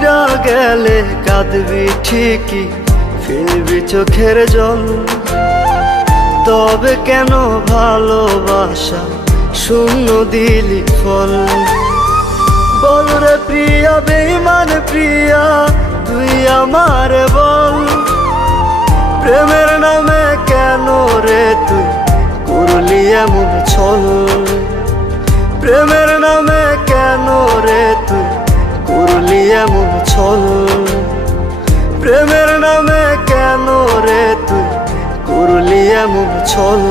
পইরা গেলে কাঁদবি ঠিকই, ফেলবি চোখের জল। তবে কেন ভালোবাসা শূন্য দিলি ফল? বল রে প্রিয়া, বেঈমান প্রিয়া, তুই আমার বল। প্রেমের নামে কেন রে তুই করলি এমন ছল? প্রেমের নামে কেন রে তুই করলি এমন ছল? প্রেমের নামে কেন রে তুই করলি এমন ছল?